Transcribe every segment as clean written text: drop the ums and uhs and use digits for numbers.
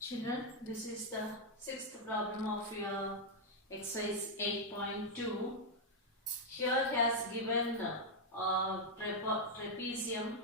Children, this is the sixth problem of your exercise 8.2. Here has given a trapezium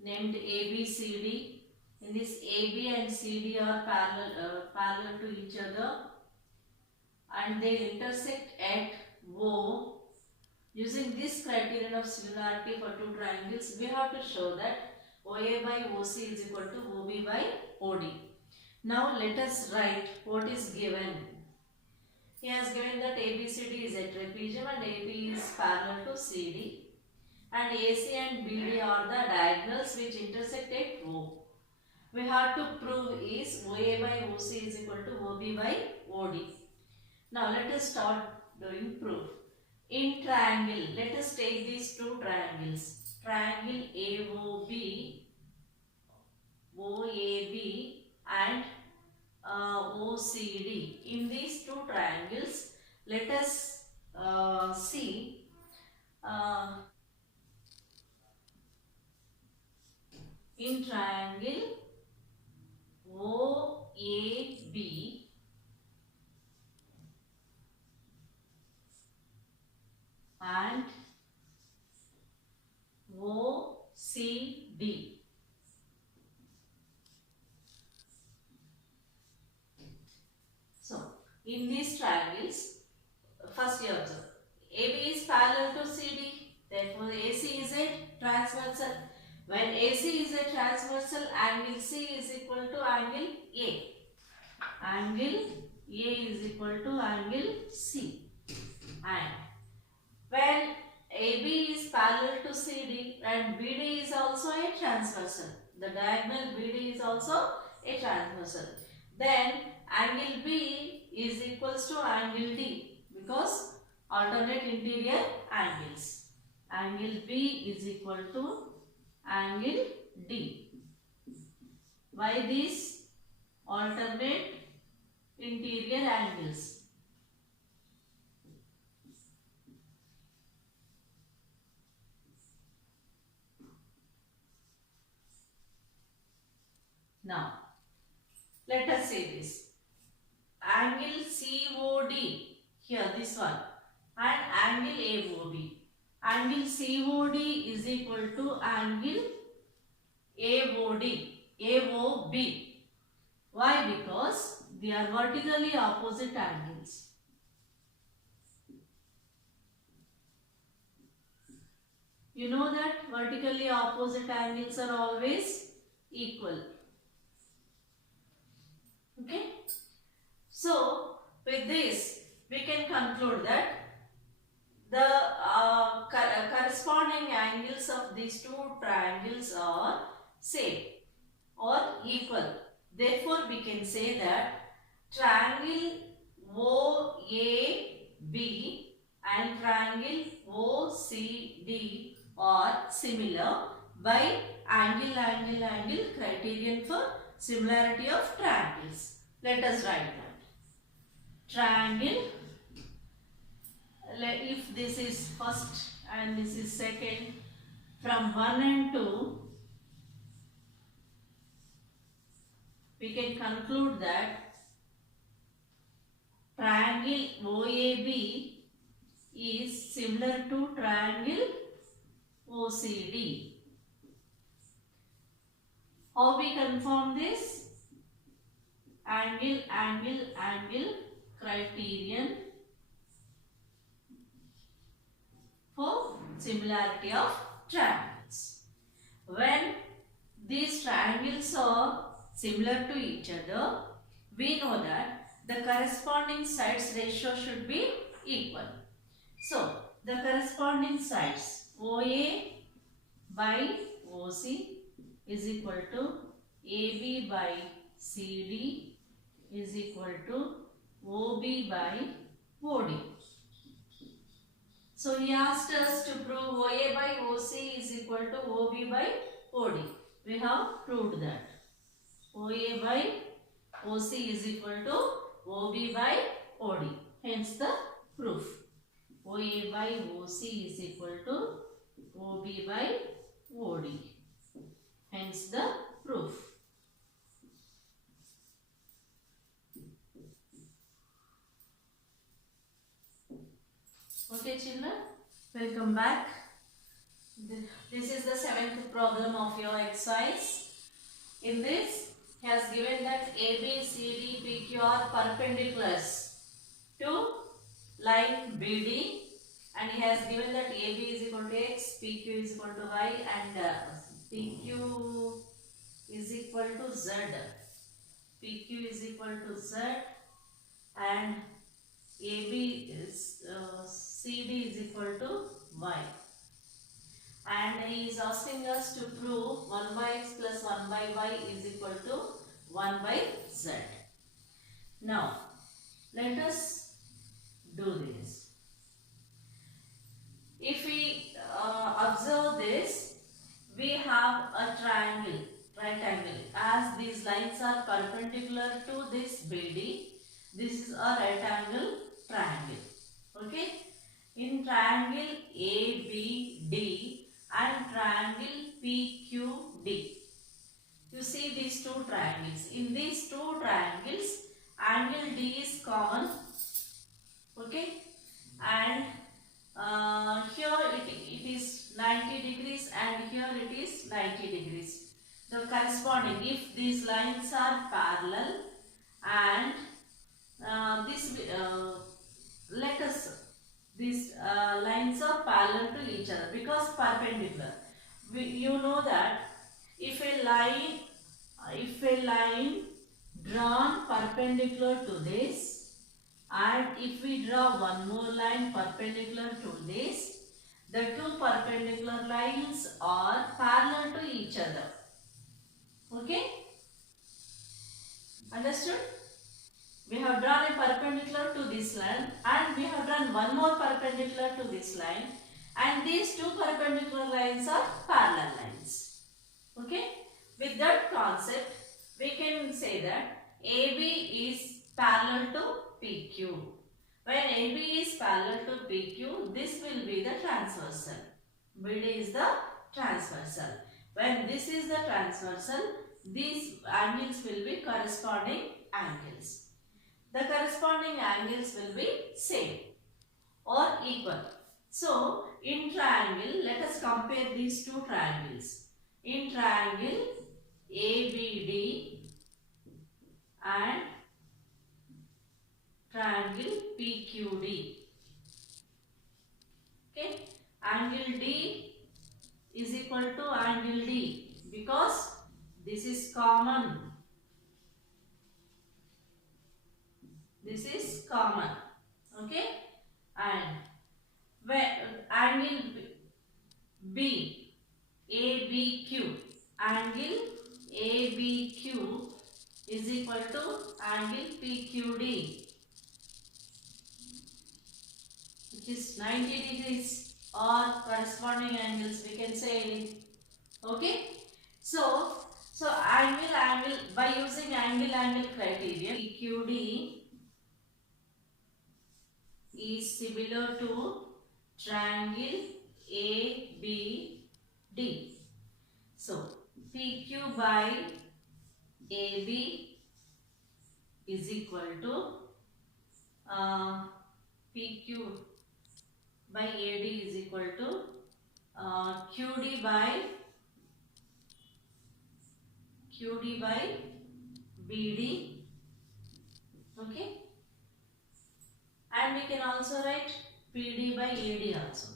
named ABCD. In this, AB and CD are parallel to each other, and they intersect at O. Using this criterion of similarity for two triangles, we have to show that OA by OC is equal to OB by OD. Now let us write what is given. He has given that ABCD is a trapezium and AB is parallel to CD, and AC and BD are the diagonals which intersect at O. We have to prove is OA by OC is equal to OB by OD. Now let us start doing proof. In triangle, let us take these two triangles. Triangle AOB, OAB and OCD. In these two triangles, let us see in triangle OAB and OCD. So, in these triangles, first you observe, AB is parallel to CD, therefore AC is a transversal. When AC is a transversal, angle C is equal to angle A. Angle A is equal to angle C. And when AB is parallel to CD and BD is also a transversal, the diagonal BD is also a transversal, then angle B is equals to angle D because alternate interior angles. Angle B is equal to angle D. Why these alternate interior angles? Now, let us say this. Angle COD, here this one, and angle AOB. Angle COD is equal to angle AOB. Why? Because they are vertically opposite angles. You know that vertically opposite angles are always equal. Okay? So, with this, we can conclude that the corresponding angles of these two triangles are same or equal. Therefore, we can say that triangle OAB and triangle OCD are similar by angle criterion for similarity of triangles. Let us write that. Triangle, if this is first and this is second, from 1 and 2, we can conclude that triangle OAB is similar to triangle OCD. How we confirm this? Angle criterion for similarity of triangles. When these triangles are similar to each other, we know that the corresponding sides ratio should be equal. So, the corresponding sides OA by OC is equal to AB by CD is equal to OB by OD. So, he asked us to prove OA by OC is equal to OB by OD. We have proved that. OA by OC is equal to OB by OD. Hence the proof. OA by OC is equal to OB by OD. Hence the proof. Okay children, welcome back. This is the seventh problem of your exercise. In this, he has given that A, B, C, D, P, Q are perpendiculars to line BD, and he has given that AB is equal to X, PQ is equal to Y, and PQ is equal to Z. PQ is equal to Z, and AB is CD is equal to Y. And he is asking us to prove 1 by x plus 1 by y is equal to 1 by z. Now, let us do this. If we observe this, we have a triangle, right angle. As these lines are perpendicular to this BD, this is a right angle triangle. Okay? In triangle ABD and triangle PQD, you see these two triangles. In these two triangles, angle D is common. Okay? And here it is 90 degrees and here it is 90 degrees. So corresponding, if these lines are parallel and let us, these lines are parallel to each other because perpendicular. You know that if a line drawn perpendicular to this, and if we draw one more line perpendicular to this, the two perpendicular lines are parallel to each other. Okay? Understood? We have drawn a perpendicular to this line and we have drawn one more perpendicular to this line, and these two perpendicular lines are parallel lines. Okay? With that concept, we can say that AB is parallel to PQ. When AB is parallel to PQ, this will be the transversal. BD is the transversal. When this is the transversal, these angles will be corresponding angles. The corresponding angles will be same or equal. So, in triangle, let us compare these two triangles. In triangle ABD and triangle PQD. Okay, angle D is equal to angle D because this is common. This is common. Okay, and where angle B, ABQ, angle ABQ is equal to angle PQD, which is 90 degrees or corresponding angles we can say. Okay, so angle by using angle criterion, PQD is similar to triangle ABD. So PQ by AB is equal to PQ by AD is equal to QD by BD. Okay, and we can also write PD by AD also,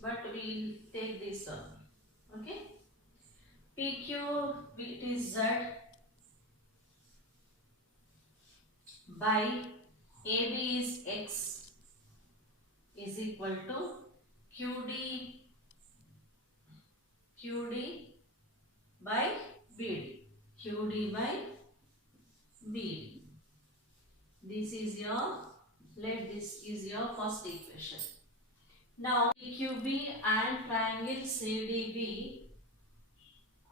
but we will take this up. Okay, PQ it is Z by AB is X is equal to QD by BD. QD by BD. This is your first equation. Now PQB and triangle CDB,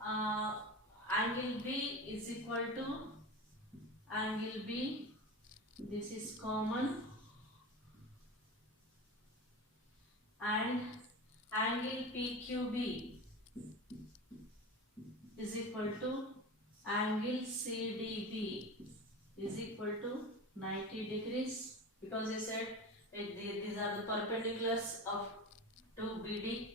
angle B is equal to angle B, this is common, and angle PQB is equal to angle CDB is equal to 90 degrees, because you said these are the perpendiculars of 2BD.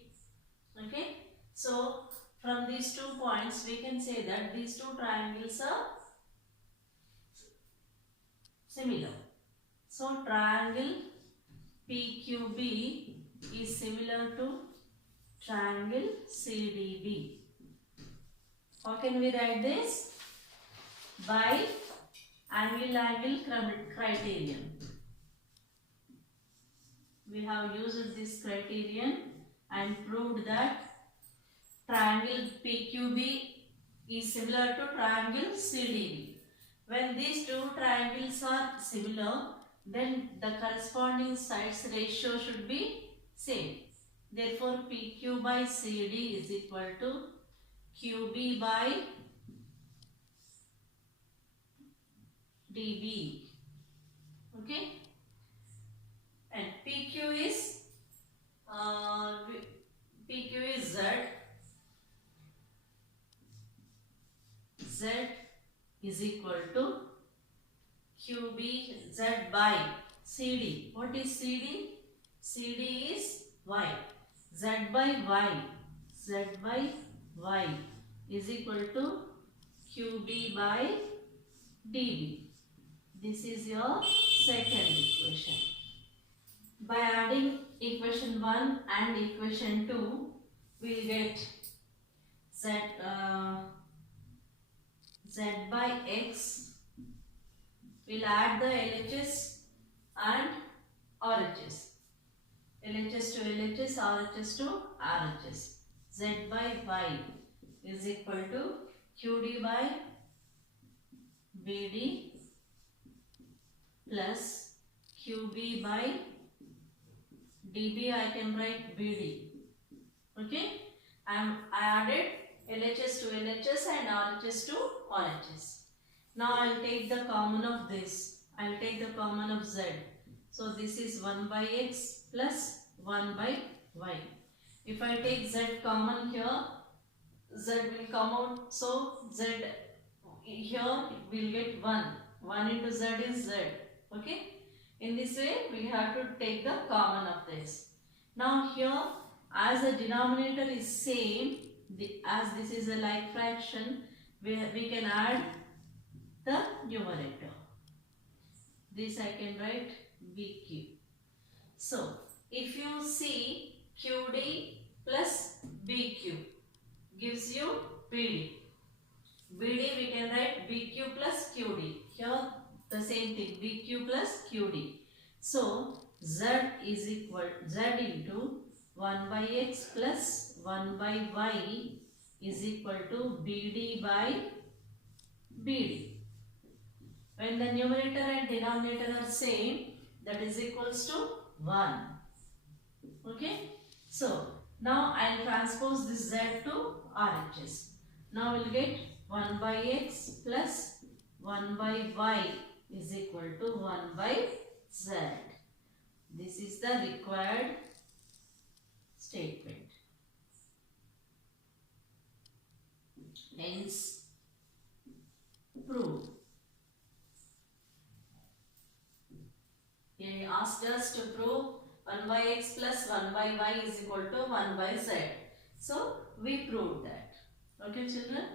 Okay, so from these 2 points we can say that these 2 triangles are similar. So triangle PQB is similar to triangle CDB. How can we write this? By angle criterion. We have used this criterion and proved that triangle PQB is similar to triangle CDB. When these 2 triangles are similar, then the corresponding sides ratio should be same. Therefore, PQ by CD is equal to QB by DB. Okay, and PQ is Z. Z is equal to QB Z by CD. What is CD? CD is Y. Z by Y. Z by Y is equal to QB by DB. This is your second equation. By adding equation 1 and equation 2, we will get Z by X. We'll add the LHS and RHS. LHS to LHS, RHS to RHS. Z by Y is equal to QD by BD plus QB by DB. I can write BD. Okay, I added LHS to LHS and RHS to RHS. Now I will take the common of this. I will take the common of Z. So this is 1 by X plus 1 by Y. If I take Z common here, Z will come out. So Z here we will get 1. 1 into Z is Z. Okay. In this way we have to take the common of this. Now here, as the denominator is same, as this is a like fraction, we can add the numerator. This I can write BQ. So if you see QD plus BQ gives you BD. BD we can write BQ plus QD. Here the same thing, BQ plus QD. So Z is equal Z into 1 by X plus 1 by Y is equal to BD by BD. When the numerator and denominator are same, that is equals to 1. Okay. So now I will transpose this Z to RHS. Now we will get 1 by X plus 1 by Y is equal to 1 by Z. This is the required statement. Hence, prove. He asked us to prove 1 by X plus 1 by Y is equal to 1 by Z. So, we proved that. Okay, children?